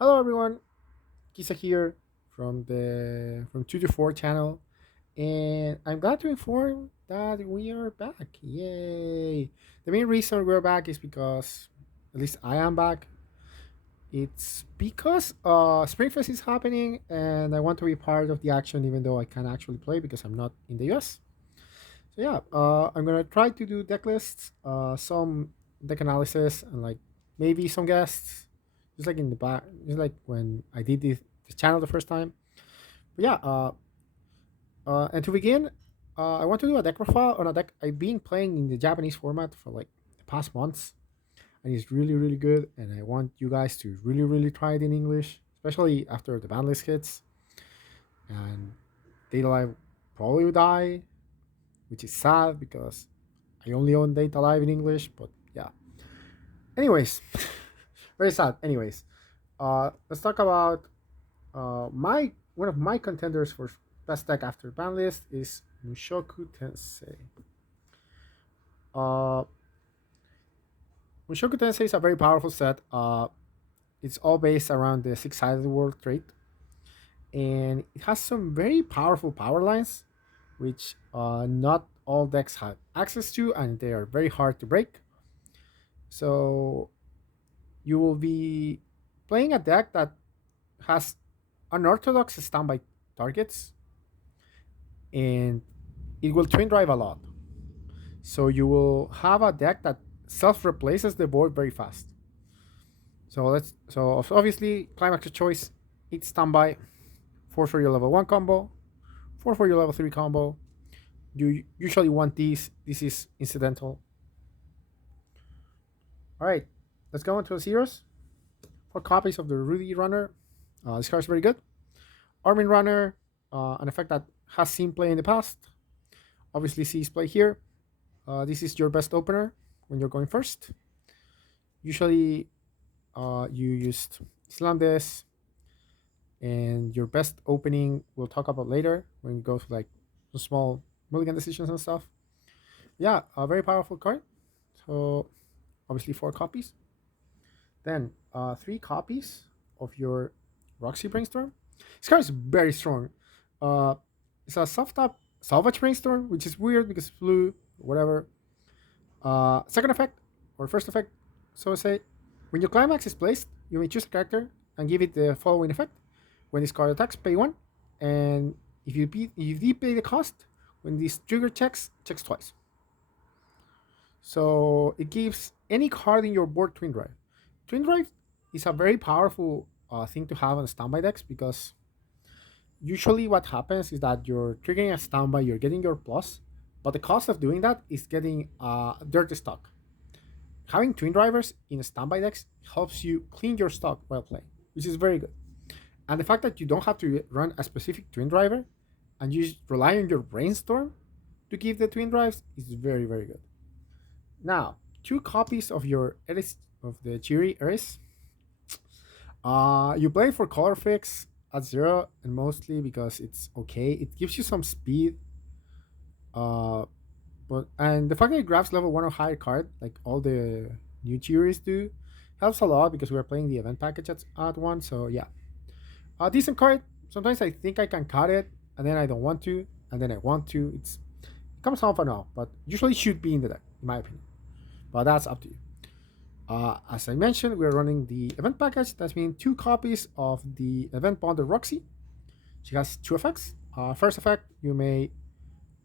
Hello everyone, Kisa here from 2 to 4 channel, and I'm glad to inform that we are back. Yay! The main reason we're back is because at least I am back. It's because Springfest is happening and I want to be part of the action even though I can't actually play because I'm not in the US. So yeah, I'm gonna try to do deck lists, some deck analysis, and like maybe some guests, just like in the back, just like when I did this channel the first time. But yeah, and to begin, I want to do a deck profile on a deck I've been playing in the Japanese format for like the past months, and it's really really good. And I want you guys to really try it in English, especially after the ban list hits and Data Live probably will die, which is sad because I only own Data Live in English. But yeah. Anyways, very sad. Anyways, let's talk about my one of my contenders for best deck after ban list is Mushoku Tensei. Uh, Mushoku Tensei is a very powerful set. It's all based around the six-sided world trait, and it has some very powerful power lines, which not all decks have access to, and they are very hard to break. So you will be playing a deck that has unorthodox standby targets, and it will twin drive a lot. So you will have a deck that self replaces the board very fast. So obviously climax of choice, it's standby, four for your level one combo, four for your level three combo. You usually want these. This is incidental. All right, let's go into the zeros. Four copies of the Rudy Runner. This card is very good. Armin Runner, an effect that has seen play in the past. Obviously sees play here. This is your best opener when you're going first. Usually, you used slam this, and your best opening we'll talk about later when we go to like the small mulligan decisions and stuff. Yeah, a very powerful card. So obviously four copies. Then three copies of your Roxy Brainstorm. This card is very strong. Uh, it's a soft top salvage brainstorm, which is weird because it's blue, whatever. Second effect or first effect, so say, when your climax is placed, you may choose a character and give it the following effect. When this card attacks, pay one, and if you pay the cost, when this trigger checks twice. So it gives any card in your board twin drive. Twin drive is a very powerful thing to have on standby decks because usually what happens is that you're triggering a standby, you're getting your plus, but the cost of doing that is getting dirty stock. Having twin drivers in standby decks helps you clean your stock while playing, which is very good. And the fact that you don't have to run a specific twin driver and you just rely on your brainstorm to give the twin drives is very good. Now, two copies of your Eris of the Chiri Eris. You play for color fix at zero, and mostly because it's okay. It gives you some speed. Uh, but and the fact that it grabs level one or higher card, like all the new Chiris do, helps a lot because we're playing the event package at one. So yeah, a decent card. Sometimes I think I can cut it, and then I don't want to, and then I want to. It comes off and off, but usually should be in the deck, in my opinion. But that's up to you. As I mentioned, we're running the event package. That means two copies of the event bonder Roxy. She has two effects. First effect, you may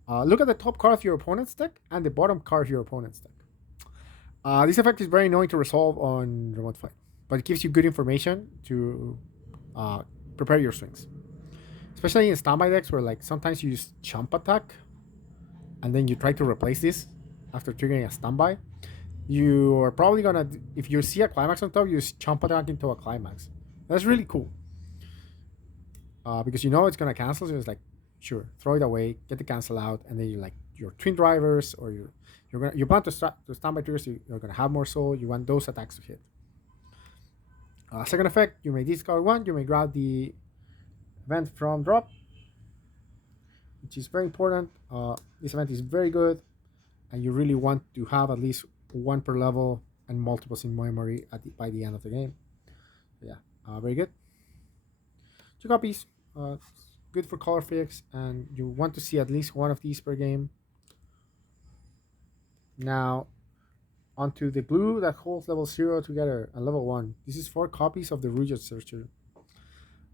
look at the top card of your opponent's deck and the bottom card of your opponent's deck. This effect is very annoying to resolve on remote fight, but it gives you good information to prepare your swings. Especially in standby decks where like sometimes you use chump attack and then you try to replace this after triggering a standby. You are probably gonna, if you see a climax on top, you chump attack into a climax. That's really cool because you know it's gonna cancel. So it's like, sure, throw it away, get the cancel out, and then you like your twin drivers or you want to standby triggers. You're gonna have more soul. You want those attacks to hit. Second effect, you may discard one. You may grab the event from drop, which is very important. This event is very good, and you really want to have at least one per level and multiples in memory by the end of the game. Yeah. Very good. Two copies. Uh, Good for color fix, and you want to see at least one of these per game. Now, onto the glue that holds level 0 together and level 1. This is 4 copies of the Rujo Searcher.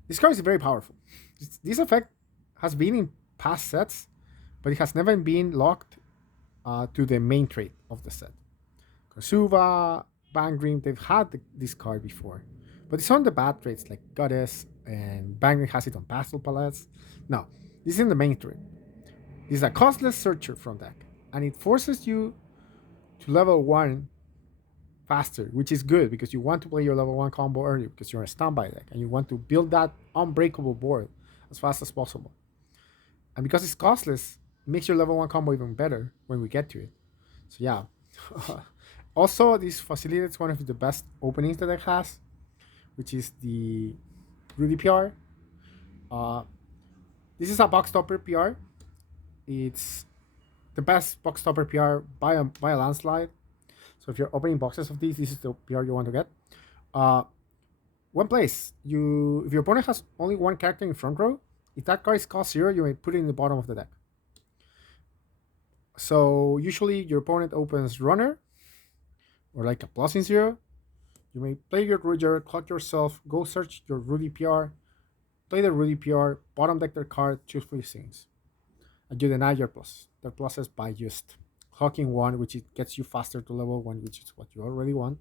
This card is very powerful. This effect has been in past sets, but it has never been locked to the main trait of the set. Kosuva, Bangrim, they've had this card before, but it's on the bad traits like Goddess, and Bangrim has it on Pastel Palettes. No, this is in the main trait. This is a costless searcher from deck, and it forces you to level 1 faster, which is good because you want to play your level 1 combo early because you're a standby deck and you want to build that unbreakable board as fast as possible. And because it's costless, it makes your level 1 combo even better when we get to it. So, yeah. Also, this facilitates one of the best openings that it has, which is the Rudy PR. This is a box stopper PR. It's the best box stopper PR by a landslide. So if you're opening boxes of these, this is the PR you want to get. Uh, One place, if your opponent has only one character in front row, if that card is cost 0, you may put it in the bottom of the deck. So usually your opponent opens Runner, or like a plus in 0. You may play your Ruger, clock yourself, go search your Rudy PR, play the Rudy PR, bottom deck their card, choose 3 things. And you deny their pluses by just clocking 1, which it gets you faster to level 1, which is what you already want.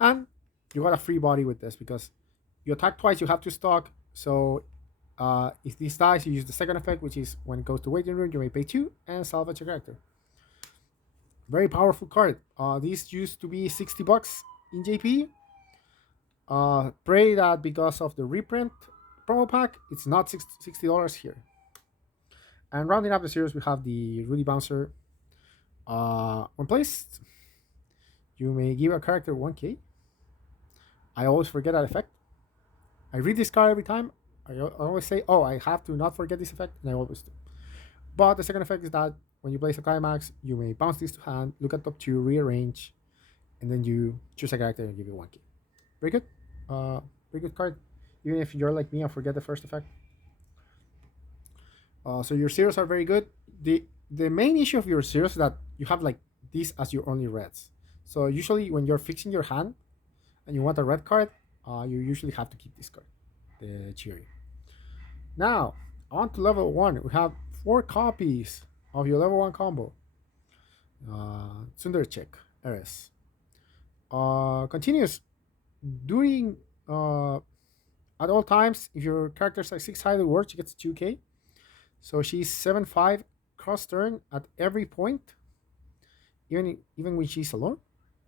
And you got a free body with this because you attack twice, you have to stock. So if this dies, you use the second effect, which is when it goes to waiting room, you may pay 2 and salvage a character. Very powerful card. This used to be $60 in JP. Pray that because of the reprint promo pack, it's not $60 here. And rounding up the series, we have the Rudy Bouncer. When placed, you may give a character 1k. I always forget that effect. I read this card every time. I always say, oh, I have to not forget this effect, and I always do. But the second effect is that when you place a climax, you may bounce this to hand, look at top 2, rearrange, and then you choose a character and give it 1k. Very good. Very good card. Even if you're like me and forget the first effect. So your zeros are very good. The main issue of your zeros is that you have like these as your only reds. So usually when you're fixing your hand and you want a red card, you usually have to keep this card, the Cheery. Now, on to level 1. We have 4 copies of your level 1 combo. Sundercheck, Eris. Continues during at all times. If your character's like 6-sided word, she gets 2k. So she's 7-5 cross turn at every point, even when she's alone.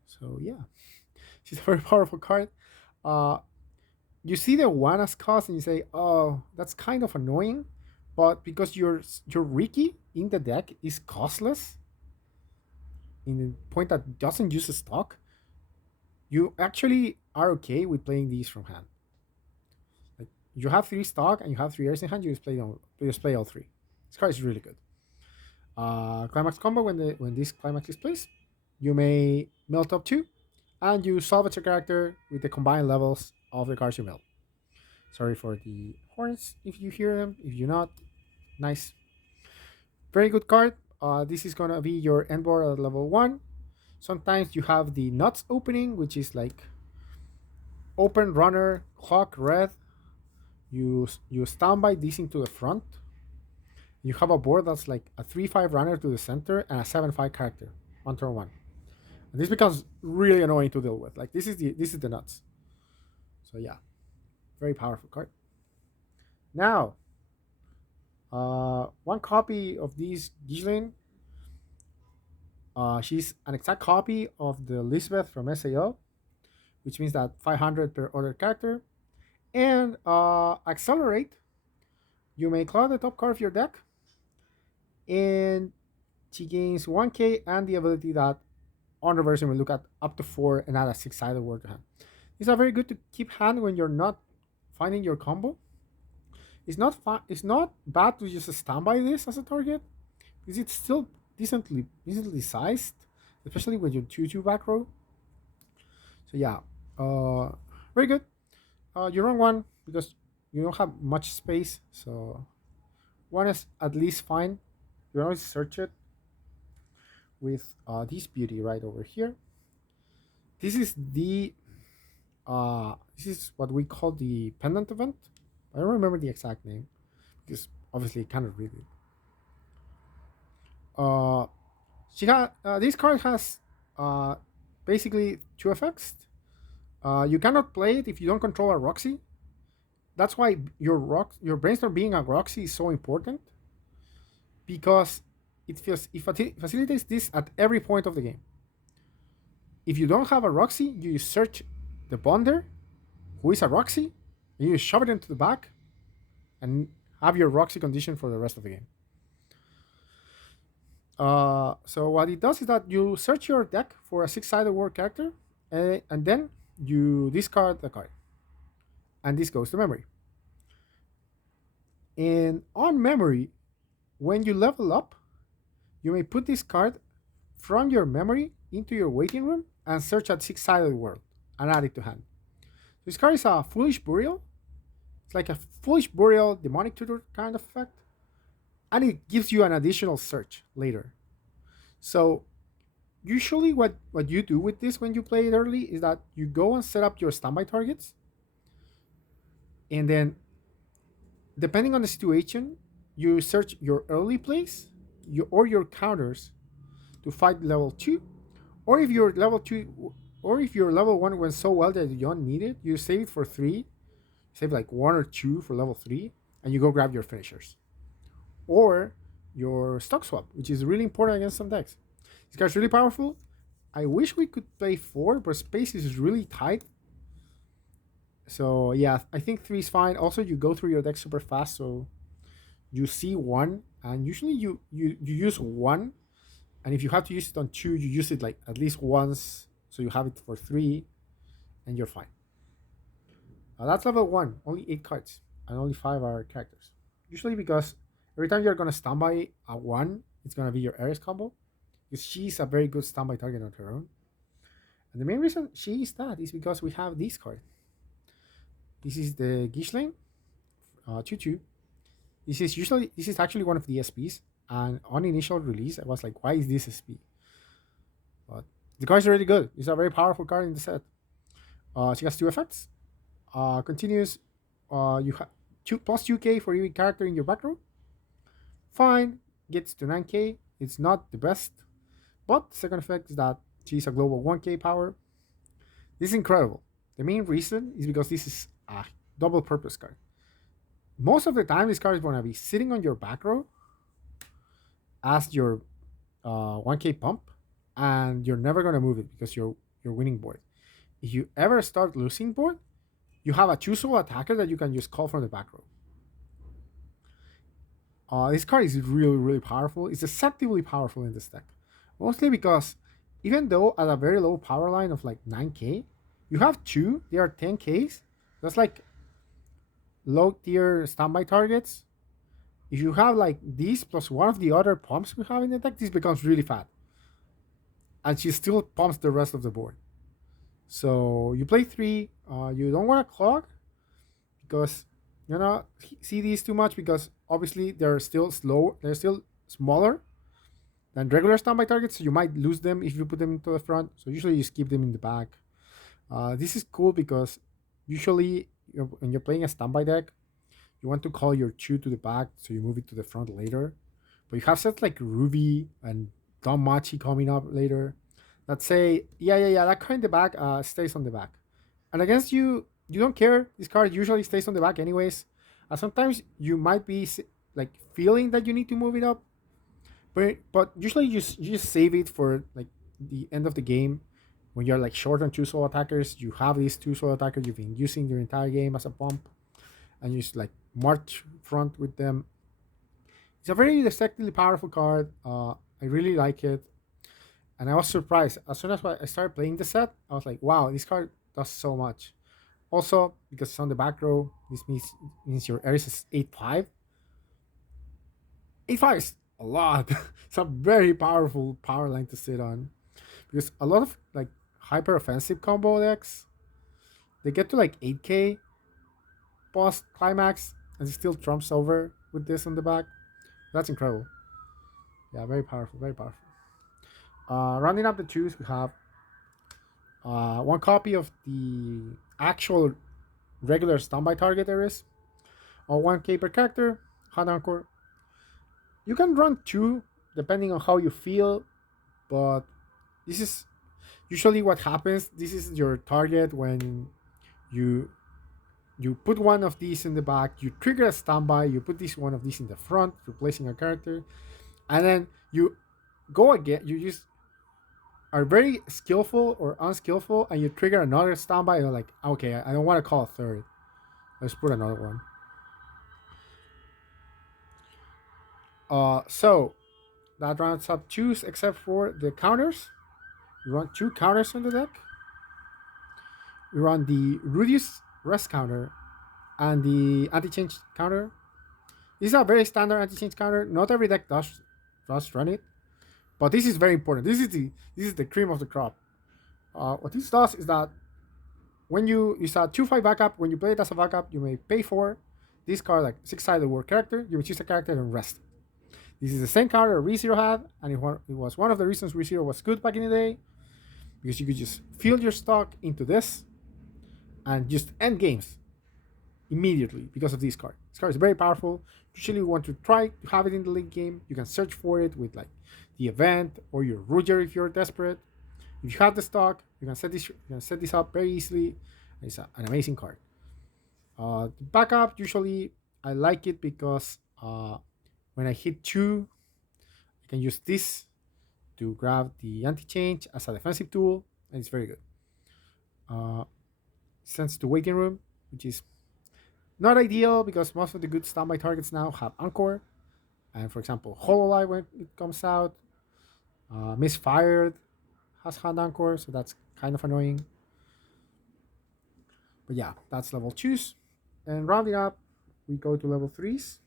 So yeah, she's a very powerful card. You see the 1 as cost and you say, oh, that's kind of annoying, but because your Riki in the deck is costless, in the point that doesn't use a stock, you actually are okay with playing these from hand. Like you have 3 stock and you have 3 airs in hand, you just play all 3. This card is really good. Climax combo, when this climax is placed, you may melt up 2, and you salvage a character with the combined levels of the cards you melt. Sorry for the horns if you hear them. If you not, nice. Very good card. This is gonna be your end board at level 1. Sometimes you have the nuts opening, which is like open runner, clock red. You standby this into the front. You have a board that's like a 3-5 runner to the center and a 7-5 character on turn 1. And this becomes really annoying to deal with. Like this is the nuts. So yeah, very powerful card. Now, 1 copy of this Ghislaine. She's an exact copy of the Elizabeth from SAO, which means that 500 per other character. And accelerate. You may clear the top card of your deck, and she gains 1k and the ability that on reverse will look at up to 4 and add a 6-sided word to hand. These are very good to keep hand when you're not finding your combo. It's not bad to just standby this as a target because it's still decently sized, especially when you're 2-2 back row. So yeah, very good. you run one because you don't have much space, so one is at least fine. You always search it with this beauty right over here. This is the this is what we call the pendant event. I don't remember the exact name because obviously I cannot read it. Uh, this card has uh, basically two effects. You cannot play it if you don't control a Roxy. That's why your brainstorm being a Roxy is so important because it facilitates this at every point of the game. If you don't have a Roxy, you search the Bonder, who is a Roxy, and you shove it into the back and have your Roxy condition for the rest of the game. So what it does is that you search your deck for a six-sided word character, and then you discard the card, and this goes to memory. And on memory, when you level up, you may put this card from your memory into your waiting room and search at six-sided world and add it to hand. This card is a foolish burial. It's like a foolish burial demonic tutor kind of effect, and it gives you an additional search later. So usually what you do with this when you play it early is that you go and set up your standby targets, and then depending on the situation, you search your early plays or your counters to fight level 2, or if your level 2 or if your level 1 went so well that you don't need it, you save it for 3, save like 1 or 2 for level 3, and you go grab your finishers or your stock swap, which is really important against some decks. This card's really powerful. I wish we could play 4, but space is really tight. So yeah, I think 3 is fine. Also, you go through your deck super fast, so you see 1, and usually you use 1, and if you have to use it on 2, you use it like at least once, so you have it for 3, and you're fine. That's level 1, only 8 cards, and only 5 are characters. Usually because every time you're gonna standby a 1, it's gonna be your Ares combo, because she's a very good standby target on her own. And the main reason she is that is because we have this card. This is the Gishlane 2/2. This is actually one of the SPs, and on initial release, I was like, why is this SP? But the card is really good. It's a very powerful card in the set. She has 2 effects. Continues. You have 2k for every character in your back row. Fine. Gets to 9k. It's not the best, but the second effect is that she's a global 1k power. This is incredible. The main reason is because this is a double purpose card. Most of the time, this card is going to be sitting on your back row as your 1k pump, and you're never going to move it because you're winning board. If you ever start losing board, you have a 2-soul attacker that you can just call from the back row. This card is really, really powerful. It's deceptively powerful in this deck. Mostly because even though at a very low power line of like 9k, you have 2, they are 10ks. That's like low tier standby targets. If you have like these plus one of the other pumps we have in the deck, this becomes really fat. And she still pumps the rest of the board. So you play 3, you don't want to clog because you know see these too much because obviously they're still smaller than regular standby targets, so you might lose them if you put them into the front. So usually you keep them in the back. This is cool because usually when you're playing a standby deck, you want to call your 2 to the back, so you move it to the front later. But you have sets like Ruby and Danmachi coming up later that say, yeah, that card in the back stays on the back. And against you, you don't care. This card usually stays on the back anyways. Sometimes you might be like feeling that you need to move it up, but usually you just save it for like the end of the game when you're like short on 2-soul attackers. You have these 2-soul attackers you've been using your entire game as a pump, and you just like march front with them. It's a very deceptively powerful card. I really like it, and I was surprised as soon as I started playing the set. I was like, wow, this card does so much. Also, because it's on the back row, this means your Ares is 8/5. 8/5 is a lot. It's a very powerful power line to sit on, because a lot of like hyper offensive combo decks, they get to like 8k, post climax and it still trumps over with this on the back. That's incredible. Yeah, very powerful, very powerful. Rounding up the twos, we have one copy of the actual regular standby target there is, or 1K per character, hot anchor. You can run two depending on how you feel, but this is usually what happens. This is your target when you you put one of these in the back, you trigger a standby, you put this one of these in the front, replacing a character, and then you go again. You just are very skillful or unskillful, and you trigger another standby. And you're like, okay, I don't want to call a third. Let's put another one. So that rounds up twos, except for the counters. You run two counters on the deck. You run the Rudius rest counter and the anti-change counter. This is a very standard anti-change counter. Not every deck does run it, but this is very important. This is the cream of the crop. What this does is that when you use a 2/5 backup, when you play it as a backup, you may pay for this card like six-sided war character. You will choose a character and rest. This is the same card ReZero had, and it was one of the reasons ReZero was good back in the day, because you could just fill your stock into this and just end games immediately because of this card. This card is very powerful. Usually, you want to try to have it in the late game. You can search for it with like the event or your Ruger if you're desperate. If you have the stock, you can set this up very easily. It's an amazing card. The backup usually I like it because when I hit two, I can use this to grab the anti-change as a defensive tool, and it's very good. Uh, Sends to waiting room, which is not ideal because most of the good standby targets now have Anchor. And for example, Hololive when it comes out, Misfired has had Anchor, so that's kind of annoying. But yeah, that's level twos. And rounding up, we go to level threes.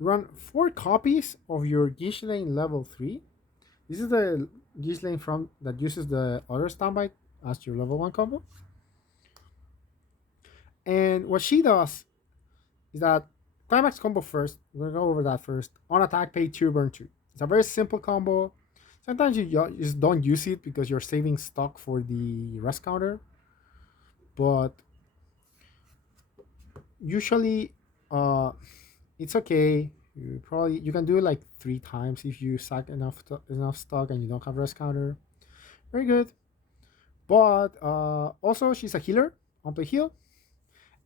Run four copies of your Gishlane level 3. This is the Gishlane from that uses the other standby as your level 1 combo. And what she does is that climax combo first. We're gonna go over that first. On attack, pay 2, burn 2. It's a very simple combo. Sometimes you just don't use it because you're saving stock for the rest counter. But usually, it's okay. You can do it like 3 times if you sack enough stock and you don't have rest counter. Very good. But also she's a healer on play heal.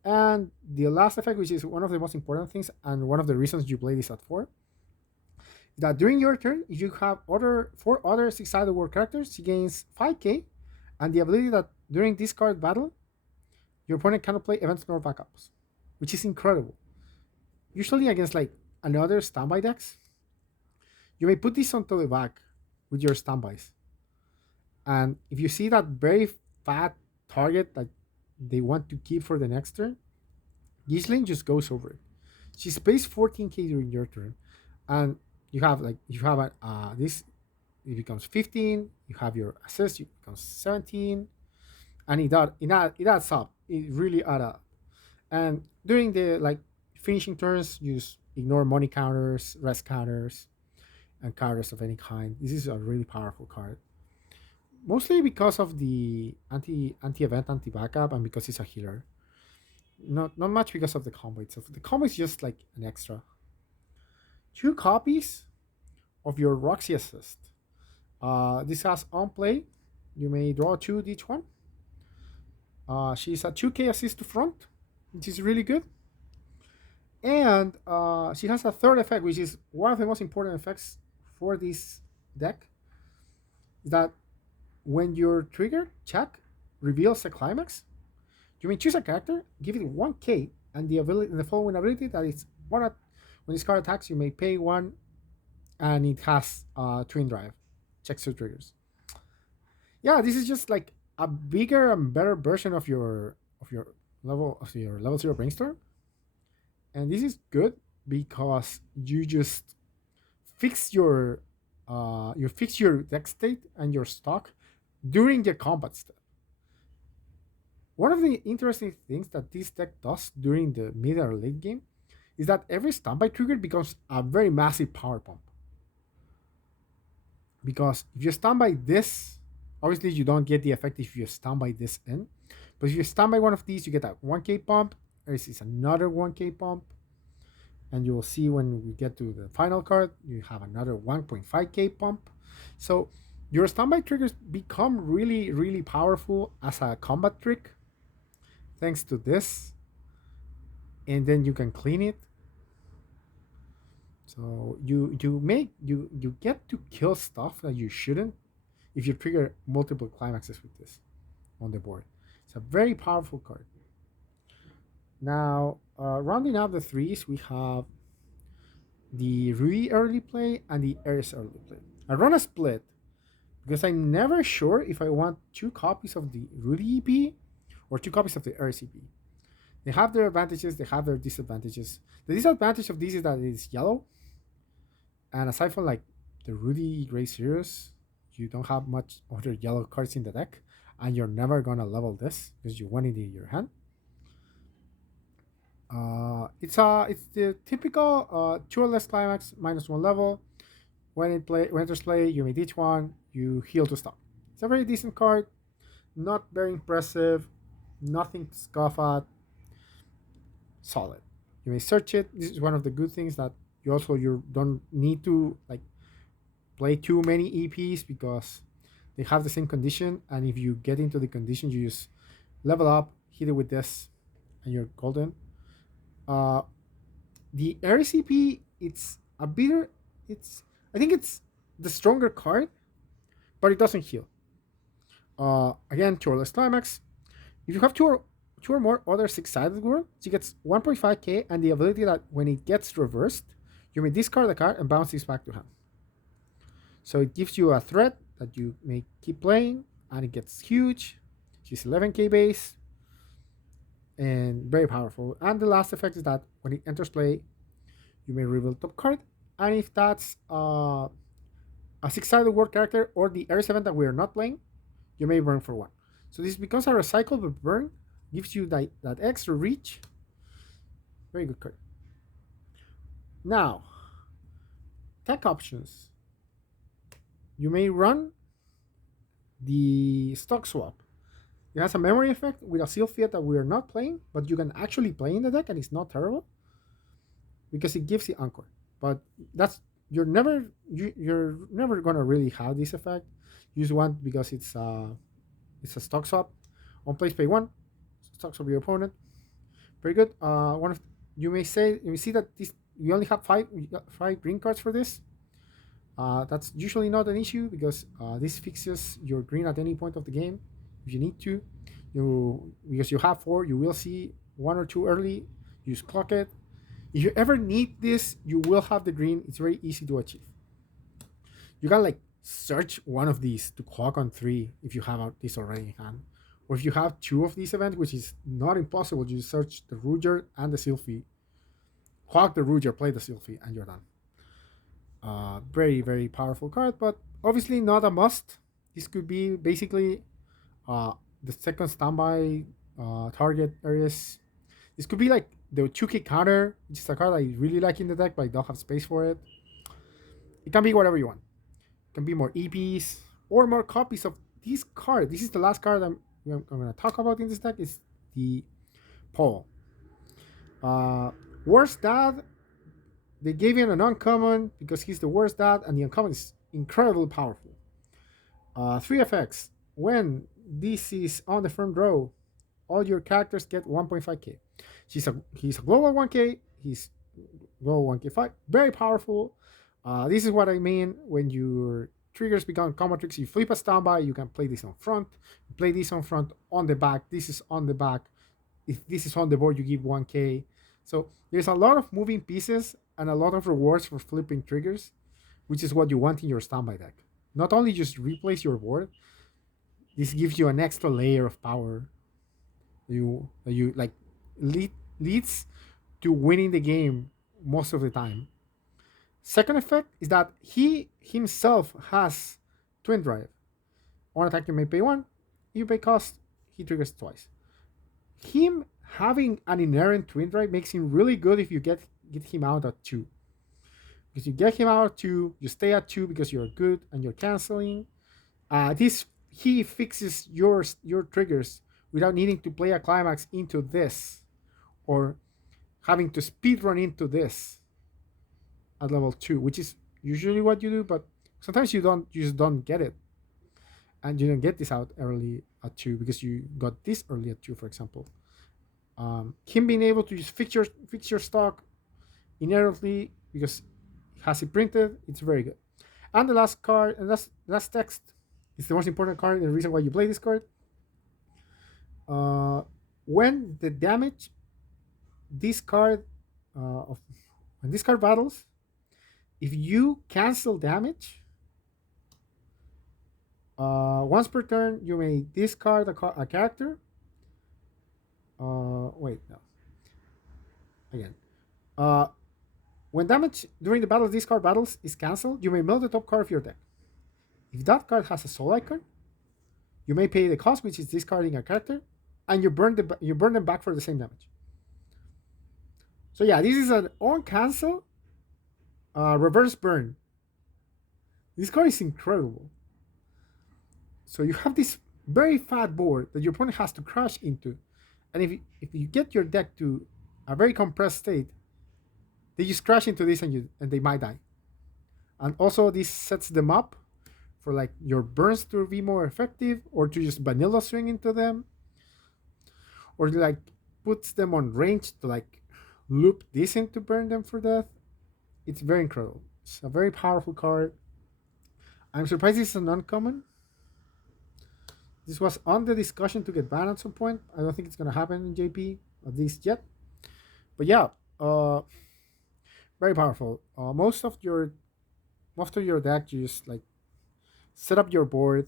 And the last effect, which is one of the most important things and one of the reasons you play this at 4, is that during your turn, if you have four other six-sided war characters, she gains 5k, and the ability that during this card battle, your opponent cannot play events nor backups, which is incredible. Usually against like another standby decks, you may put this onto the back with your standbys. And if you see that very fat target that they want to keep for the next turn, Gisling just goes over it. She pays 14k during your turn, and you have this. It becomes 15. You have your assist. It becomes 17, and it adds up. It really adds up. And during the finishing turns, you just ignore money counters, rest counters, and counters of any kind. This is a really powerful card. Mostly because of the anti-event, anti-backup, and because it's a healer. Not much because of the combo itself. The combo is just like an extra. 2 copies of your Roxy assist. This has on play. You may draw 2 each one. She's a 2k assist to front, which is really good. And she has a third effect, which is one of the most important effects for this deck. Is that when your trigger check reveals a climax, you may choose a character, give it 1k, and the following ability that is when this card attacks, you may pay 1, and it has twin drive, checks two triggers. Yeah, this is just like a bigger and better version of your level 0 brainstorm, and this is good because you just fix your deck state and your stock during the combat step. One of the interesting things that this deck does during the mid or late game is that every standby trigger becomes a very massive power pump. Because if you standby this, obviously you don't get the effect if you standby this in. But if you standby one of these, you get a 1k pump. This is another 1k pump. And you will see when we get to the final card, you have another 1.5k pump. So your standby triggers become really, really powerful as a combat trick thanks to this. And then you can clean it. So you get to kill stuff that you shouldn't if you trigger multiple climaxes with this on the board. It's a very powerful card. Now, rounding out the threes, we have the Rui early play and the Eris early play. I run a split because I'm never sure if I want 2 copies of the Rudy EP or 2 copies of the Eris EP. They have their advantages, they have their disadvantages. The disadvantage of this is that it's yellow, and aside from like the Rudy Gray Series, you don't have much other yellow cards in the deck, and you're never gonna level this because you want it in your hand. It's the typical 2 or less climax -1 level. When enters play, you may ditch one, you heal to stop. It's a very decent card, not very impressive, nothing to scoff at. Solid. You may search it. This is one of the good things that you don't need to like play too many EPs because they have the same condition, and if you get into the condition, you just level up, hit it with this, and you're golden. Uh, the RCP, it's a bit. I think it's the stronger card, but it doesn't heal. Again, 2 or less climax. If you have two or more other six-sided world, she gets 1.5k and the ability that when it gets reversed, you may discard the card and bounce this back to hand. So it gives you a threat that you may keep playing, and it gets huge. She's 11k base and very powerful. And the last effect is that when it enters play, you may reveal top card. And if that's a six-sided word character or the Ares event that we are not playing, you may burn for 1. So this becomes a recyclable burn, gives you that extra reach. Very good card. Now, tech options. You may run the stock swap. It has a memory effect with a seal fiat that we are not playing, but you can actually play in the deck, and it's not terrible because it gives the encore. But you're never gonna really have this effect. Use one because it's a stock swap. On place, pay 1. Stock swap your opponent. Very good. You may see that we only have five green cards for this. That's usually not an issue because this fixes your green at any point of the game if you need to. Because you have 4, you will see 1 or 2 early. You just clock it. If you ever need this, you will have the green. It's very easy to achieve. You can like search one of these to clock on 3 if you have this already in hand. Or if you have 2 of these events, which is not impossible, you search the Ruger and the Sylphie. Clock the Ruger, play the Sylphie, and you're done. Very, very powerful card, but obviously not a must. This could be basically the second standby target areas. This could be like the 2k counter, which is a card I really like in the deck, but I don't have space for it. It can be whatever you want. It can be more EPs or more copies of this card. This is the last card I'm going to talk about in this deck. Is the Paul. Worst dad. They gave him an uncommon because he's the worst dad, and the uncommon is incredibly powerful. 3 effects. When this is on the front row, all your characters get 1.5k. He's a global 1k. He's global 1k5. Very powerful. This is what I mean when your triggers become combo tricks. You flip a standby, you can play this on front, play this on front, on the back. This is on the back. If this is on the board, you give 1k. So there's a lot of moving pieces and a lot of rewards for flipping triggers, which is what you want in your standby deck. Not only just replace your board, this gives you an extra layer of power. You like leads to winning the game most of the time. Second effect is that he himself has Twin Drive. On attack, you may pay 1. If you pay cost, he triggers twice. him having an inherent twin drive makes him really good if you get him out at two. Because you get him out at two, you stay at two because you're good and you're canceling. This he fixes your triggers without needing to play a climax into this or having to speed run into this at level two, which is usually what you do, but sometimes you just don't get it. And you don't get this out early at two because you got this early at two, for example. Him being able to just fix your stock inherently because it has it printed, it's very good. And the last card, and that's last text, is the most important card and the reason why you play this card. Uh, when the damage this card of when this card battles, if you cancel damage, once per turn you may discard a character. Wait, no. Again. Uh, when damage during the battle of discard battles is cancelled, you may mill the top card of your deck. If that card has a soul icon, you may pay the cost, which is discarding a character, and you burn them back for the same damage. So yeah, this is an on cancel reverse burn. This card is incredible. So you have this very fat board that your opponent has to crash into, and if you get your deck to a very compressed state, they just crash into this and they might die. And also this sets them up for like your burns to be more effective, or to just vanilla swing into them, or like puts them on range to like loop this in to burn them for death. It's very incredible. It's a very powerful card. I'm surprised it's an uncommon. This was on the discussion to get banned at some point. I don't think it's gonna happen in JP at least yet. But yeah, very powerful. Most of your deck, you just like set up your board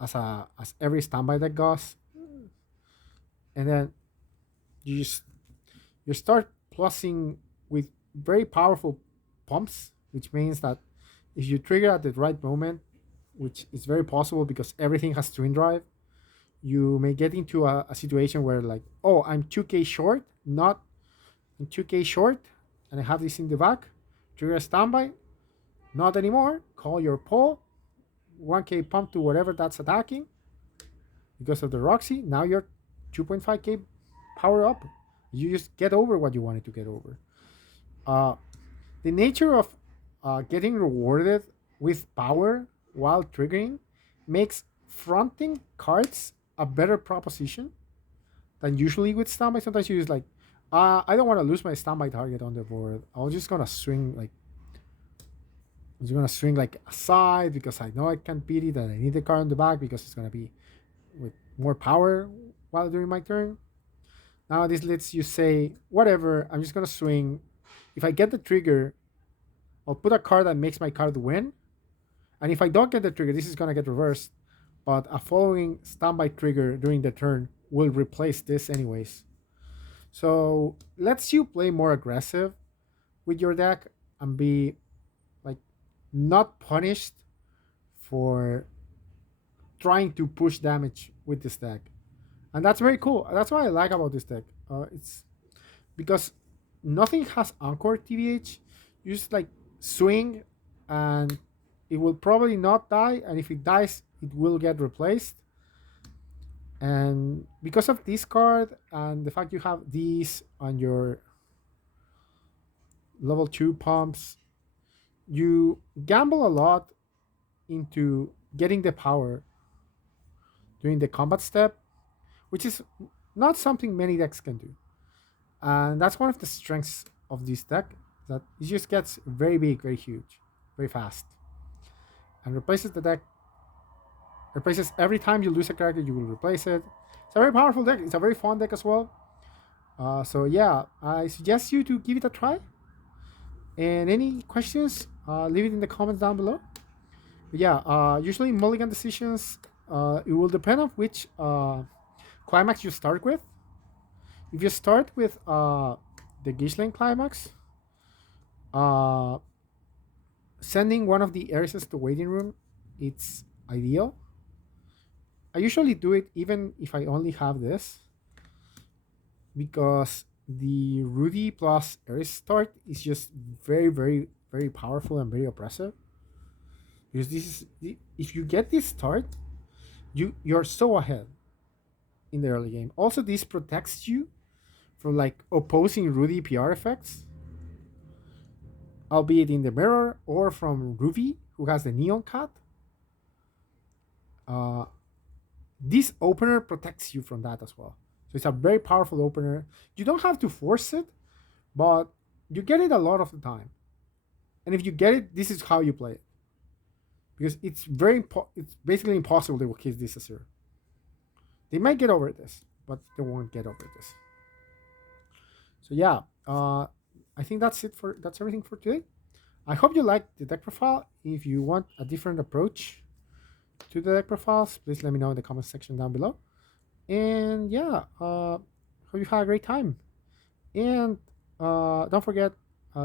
as every standby deck goes, and then you just you start plussing with very powerful pumps, which means that if you trigger at the right moment, which is very possible because everything has twin drive, you may get into a situation where like, oh, I'm 2k short, not I'm 2k short, and I have this in the back, trigger a standby, not anymore, call your pull, 1k pump to whatever that's attacking because of the Roxy, now you're 2.5k power up. You just get over what you wanted to get over. Uh, the nature of getting rewarded with power while triggering makes fronting cards a better proposition than usually with standby. Sometimes you just like, I don't want to lose my standby target on the board. I'm just gonna swing like aside because I know I can't beat it and I need the card on the back because it's gonna be with more power while during my turn. Now this lets you say, whatever, I'm just gonna swing. If I get the trigger, I'll put a card that makes my card win. And if I don't get the trigger, this is gonna get reversed. But a following standby trigger during the turn will replace this anyways. So lets you play more aggressive with your deck and be like not punished for trying to push damage with this deck. And that's very cool. That's what I like about this deck. It's because nothing has Encore TBH. You just like swing and it will probably not die. And if it dies, it will get replaced. And because of this card and the fact you have these on your level 2 pumps, you gamble a lot into getting the power during the combat step, which is not something many decks can do. And that's one of the strengths of this deck, that it just gets very big, very huge, very fast. And replaces every time you lose a character, you will replace it. It's a very powerful deck. It's a very fun deck as well. So yeah, I suggest you to give it a try. And any questions, leave it in the comments down below. But yeah, usually mulligan decisions, it will depend on which climax you start with. If you start with the Gisling climax, uh, sending one of the heiresses to waiting room, it's ideal. I usually do it even if I only have this. because the Rudy plus Eris start is just very, very, very powerful and very oppressive. Because if you get this start, you're so ahead in the early game. Also, this protects you from like opposing Rudy PR effects, albeit in the mirror or from Ruby, who has the neon cut. Uh, this opener protects you from that as well. So it's a very powerful opener. You don't have to force it, but you get it a lot of the time. And if you get it, this is how you play it. Because it's basically impossible they will kiss this as zero. They might get over this, but they won't get over this. So yeah, I think that's everything for today. I hope you liked the deck profile. If you want a different approach to the deck profiles, please let me know in the comment section down below. And yeah, hope you had a great time. And don't forget,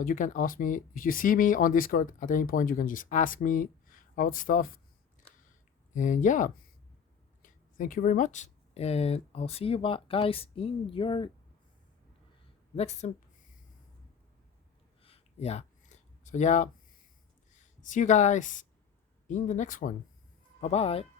you can ask me if you see me on Discord at any point. You can just ask me about stuff. And yeah, thank you very much. And I'll see you guys in your next. Yeah. So yeah, see you guys in the next one. Bye bye.